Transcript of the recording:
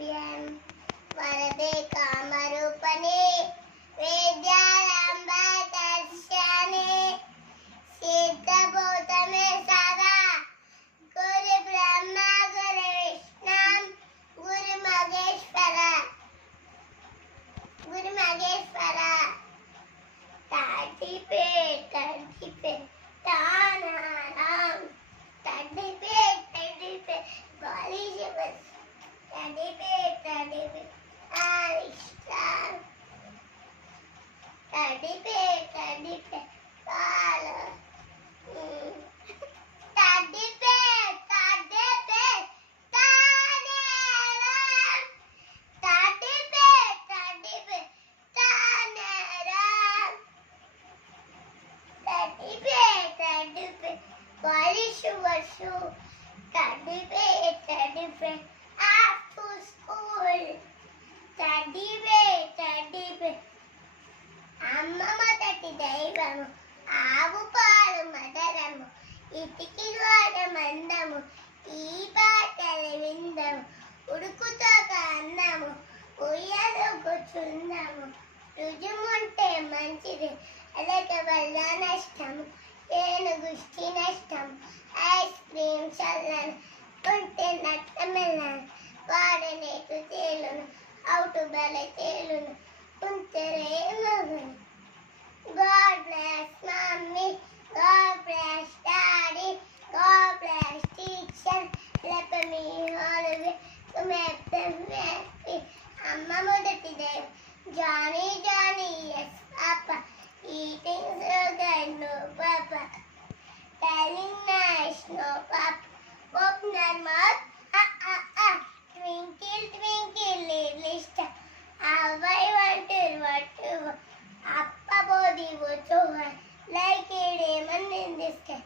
दिव्यं वरदे कामरूपणे वेद्यारम्भ दर्शने सिद्धभूतमे सदा गुरु ब्रह्मा गुरु विष्णु गुरु महेश्वर तड़िपे तानाराम तड़िपे बालिशबस तड़िपे आविष्कार तड़िपे काल तड़िपे तानेराम तड़िपे तानेराम तड़िपे बालिशबस तड़िपे after school तड़िपे అమ్మ మొదటి దైవము ఆవు పాలు మదరము ఇటికి గోడ మందము ఈ పాటలు విందము ఉడుకుతో అన్నము ఉయ్యాలో కూర్చుందాము రుజుముంటే మంచిది అలక వల్ల నష్టము ఏను గుష్టి నష్టము ఐస్ క్రీమ్ చల్లను ఉంటే నట్టమెల్లను వాడనేటు తేలును అవుటు బల తేలును ఉంటరే మగును God bless mommy, God bless daddy, God bless teacher, let me always to make them happy. Amma modati day, Johnny, yes papa, eating sugar no papa, telling nice no papa, pop normal, twinkle twinkle little star, how I wonder what to Appa body would so high, like a diamond in the sky.